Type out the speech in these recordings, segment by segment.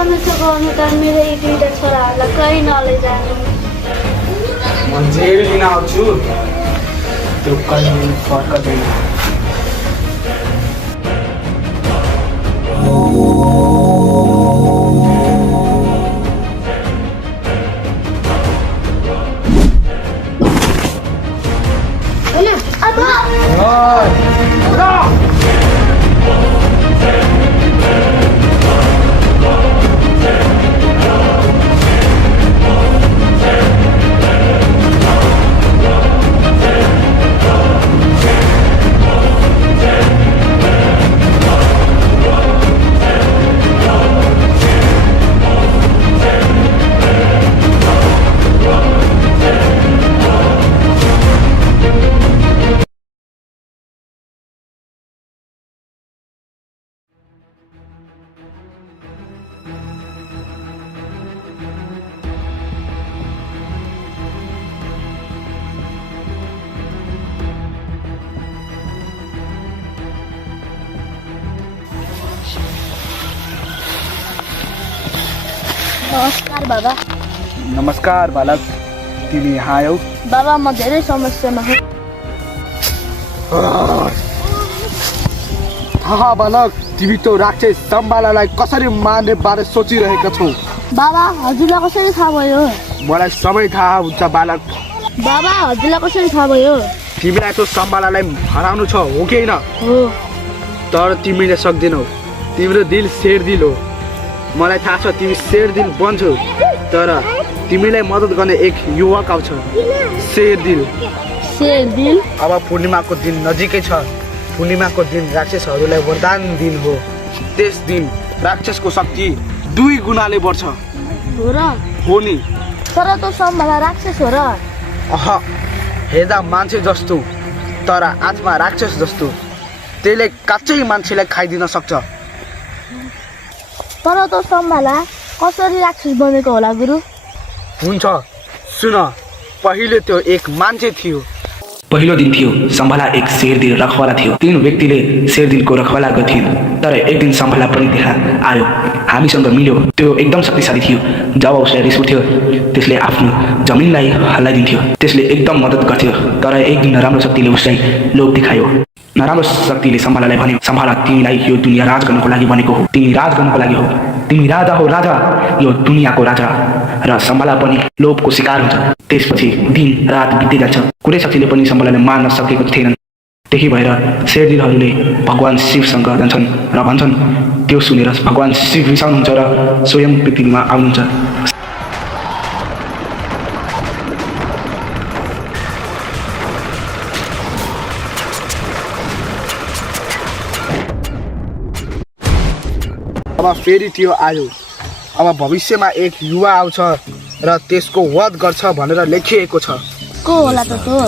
गर्नु छ गर्नु त मेरो यी दुईटा छोराहरूलाई कहीँ नलैजानु। म जेल लिन आउँछु, त्यो कहिले फर्कदैन। नमस्कार बाबा। नमस्कार बालक, तिमी यहाँ आयौ? बाबा म धेरै समस्यामा हुँ। थाहा बालक, तिमी त्यो राक्षस सम्बालालाई कसरी मार्ने बारे सोचिरहेका छौ। बाबा हजुरलाई कसरी थाहा भयो? मलाई सबै थाहा हुन्छ बालक। बाबा हजुरलाई कसरी थाहा भयो? तिमीलाई त्यो सम्बालालाई हराउनु छ, हो कि होइन? हो। तर तिमीले सक्दैनौ, तिम्रो दिल शेर दिल हो। मलाई थाहा छ तिमी शेर दिल बन्छौ, तर तिमीलाई मद्दत गर्ने एक युवक आउँछ, शेर दिल। शेर दिल? अब पूर्णिमाको दिन नजिकै छ। पूर्णिमाको दिन राक्षसहरूलाई वरदान दिन हो। त्यस दिन राक्षसको शक्ति 2 गुणाले बढ्छ। हो र? हो नि। तर त सम्भाला राक्षस हो र? हेर्दा मान्छे जस्तो तर आत्मा राक्षस जस्तो। त्यसले काचै मान्छेलाई खाइदिन सक्छ। तर त सम्भाला कसरी राक्षस बनेको होला गुरु? हुन्छ सुन, पहिले त्यो एक मान्छे थियो। पहिलो दिन थियो, सम्भाला एक शेरदिल रखवाला थियो। 3 व्यक्तिले शेरदिलको रखवाला गर्थ्यो। तर एक दिन सम्भाला पनि त्यहाँ आयो, हामीसँग मिल्यो। त्यो एकदम शक्तिशाली थियो। जब उसलाई रिस उठ्थ्यो, त्यसले आफ्नो जमिनलाई हल्लाइदिन्थ्यो। त्यसले एकदम मद्दत गर्थ्यो। तर एक दिन नराम्रो शक्तिले उसलाई लोभ देखायो। नराम्रो शक्तिले सम्भालालाई भन्यो, सम्भाला तिमीलाई यो दुनियाँ राज गर्नको लागि बनेको हो। तिमी राज गर्नको लागि हो। तिमी राजा हो, राजा, यो दुनियाँको राजा। र सम्भाला पनि लोभको शिकार हुन्छ। त्यसपछि दिन रात बित्दै जान्छ। कुनै शक्तिले पनि सम्भालालाई मार्न सकेको थिएनन्। त्यही भएर शेरदिलहरूले भगवान शिवसँग जान्छन् र भन्छन्। त्यो सुनेर भगवान शिव रिसाउनुहुन्छ र स्वयं पृथ्वीमा आउनुहुन्छ। अब फेरि त्यो आयो। अब भविष्यमा एक युवा आउँछ र त्यसको वध गर्छ भनेर लेखिएको छ। को होला त त्यो?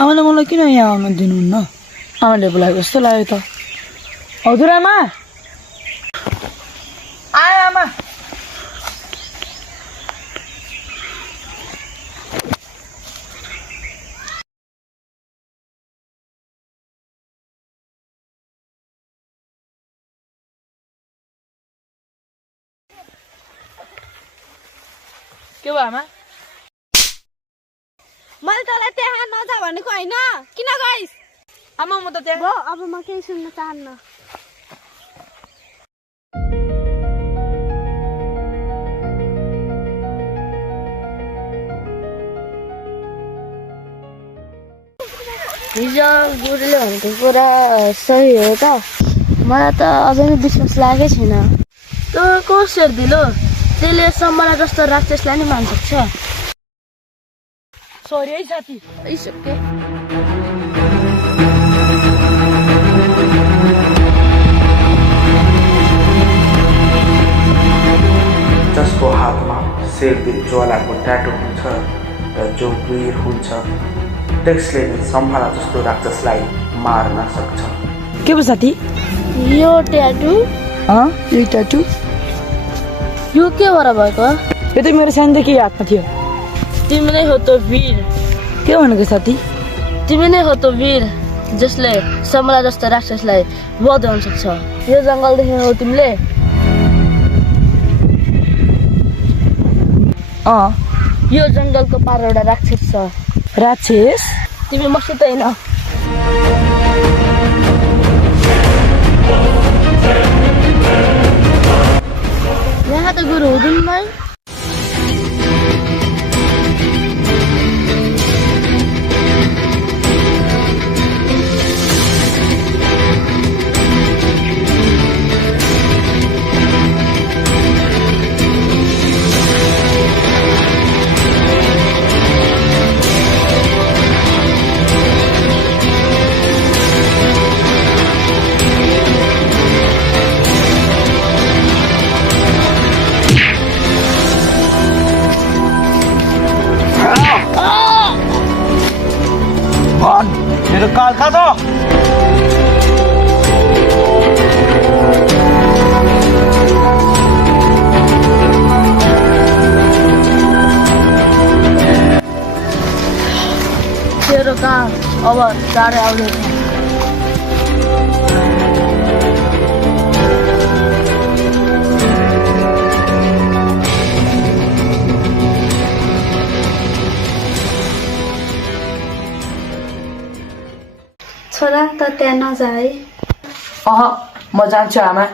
आमाले मलाई किन यहाँ आउन दिनुहुन्न? आमाले बोलाएको जस्तो लाग्यो त। हजुर आमा, आए आमा। के भयो आमा? मैले तँलाई त्यहाँ नजा भनेको होइन, किन गइस्? आमा म त त्यहाँ अब म केही सुन्न चाहन्न। हिजो गुरुले भनेको कुरा सही हो त? मलाई त अझै पनि विश्वास लागेकै छैन। त्यो को शेरदिल हो? त्यसले सम्बला जस्तो राक्षसलाई नि मान सक्छ? सरी है साथी। It's okay. वीर हुन्छ त्यसले नै सम्भाला जस्तो राक्षसलाई मार्न सक्छ। के पो साथी? यो ट्याटु यो ट्याटु यो के भएर भएको? यो त मेरो सानोदेखि हातमा थियो। तिमी नै हो त वीर, के भनेको साथी? तिमी नै हो त वीर जसले समला जस्तो राक्षसलाई वध गर्न सक्छ। यो जङ्गल देखेको तिमीले? यो जङ्गलको पार एउटा राक्षस छ। राक्षस? तिमी मसित होइन। यहाँ त गुरु हुँदैन। मेरो काल खा त। तेरो काम अब चाँडै आउँदैछ। छोरा त त्यहाँ नजाए। म जान्छु आमा।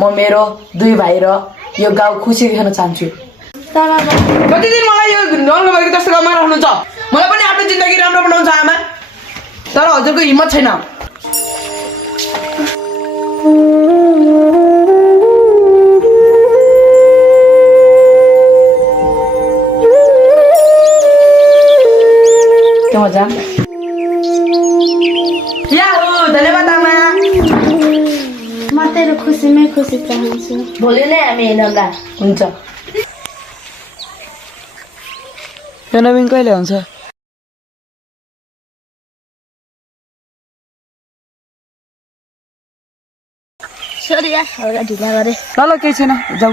म मेरो 2 भाइ र यो गाउँ खुसी देख्न चाहन्छु। तर कति दिन मलाई यो नलगेको जस्तो गाउँमा राख्नुहुन्छ? मलाई पनि आफ्नो जिन्दगी राम्रो बनाउँछ आमा, तर हजुरको हिम्मत छैन। के मजा? धन्यवाद आमा। म तेरो खुसीमै खुसी चाहन्छु। भोलि नै हामी हिँडौँला। हुन्छ। यो नवीन कहिले हुन्छ? सरी यार, एउटा ढिला गरे। ल केही छैन, जाऊ।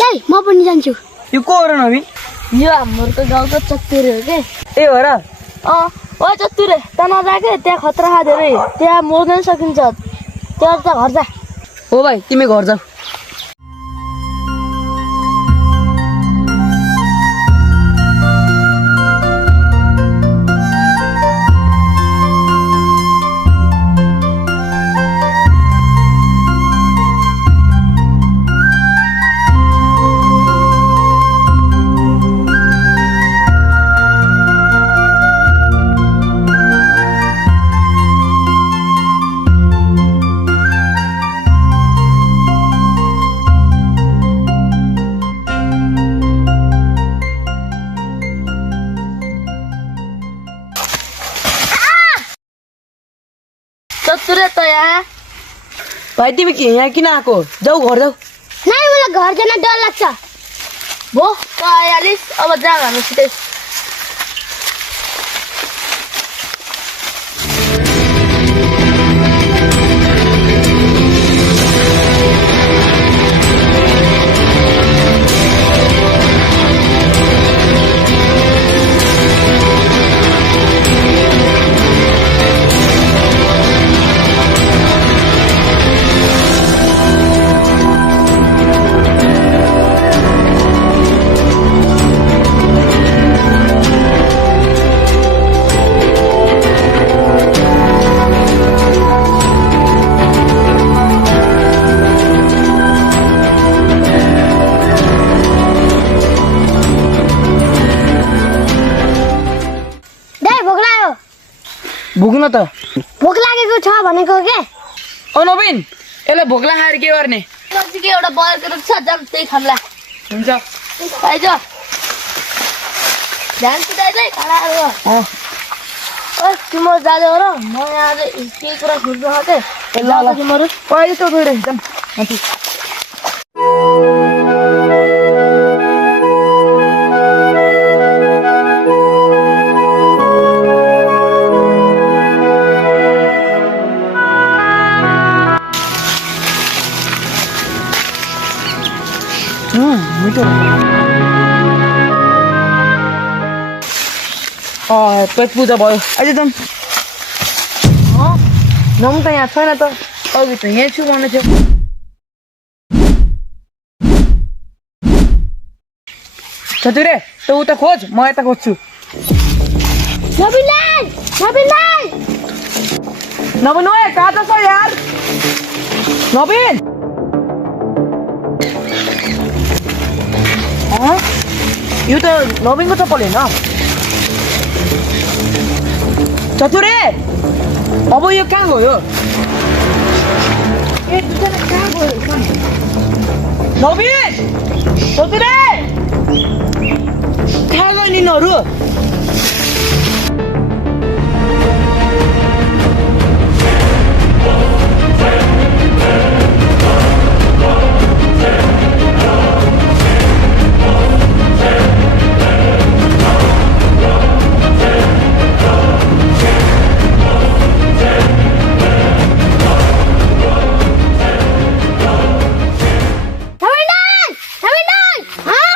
दाइ म पनि जान्छु। यो को हो र नवीन? यो हाम्रो त गाउँको चत्तुरे हो के। ए हो र? ओ चत्तुरे, त्यहाँ नजा के, त्यहाँ खतरा खा धेरै, त्यहाँ मर्न सकिन्छ। त्यहाँ त घर जा। हो भाइ, तिमी घर जाऊ। चत्तुरे त यहाँ भाइ तिमी यहाँ किन आएको? जाऊ घर जाऊ। नाइ मलाई घर जान डर लाग्छ। भो त आइहालिस्, अब जाऊ हामीसितै। भुक्न त भोक लागेको छ भनेको के? ओ नवीन, यसलाई भोक लाग्यो के गर्ने? नजिकै एउटा बजार छ, जाम त्यही खाम्ला। हुन्छ आइज ध्यान सिधाइदै खानाहरू। तिम्रो जाँदै हो र म यहाँ केही कुरा खोज्नु आँटेँ। ल तिमीहरू अहिले त गइरहेछ। पेट पूजा भयो अहिले त नम त यहाँ छैन त अघि त यहीँ छु भन्ने थियो चतुरे त उता खोज म यता खोज्छु नबिनलाई नबिनलाई नवीन ओए कहाँ छ यार नवीन यो त नवीनको चप्पल होइन चतुरे अब यो कहाँ गयो नवीन चतुरे कहाँ गयो यिनीहरू नबिनलाई नबिनलाई हाँ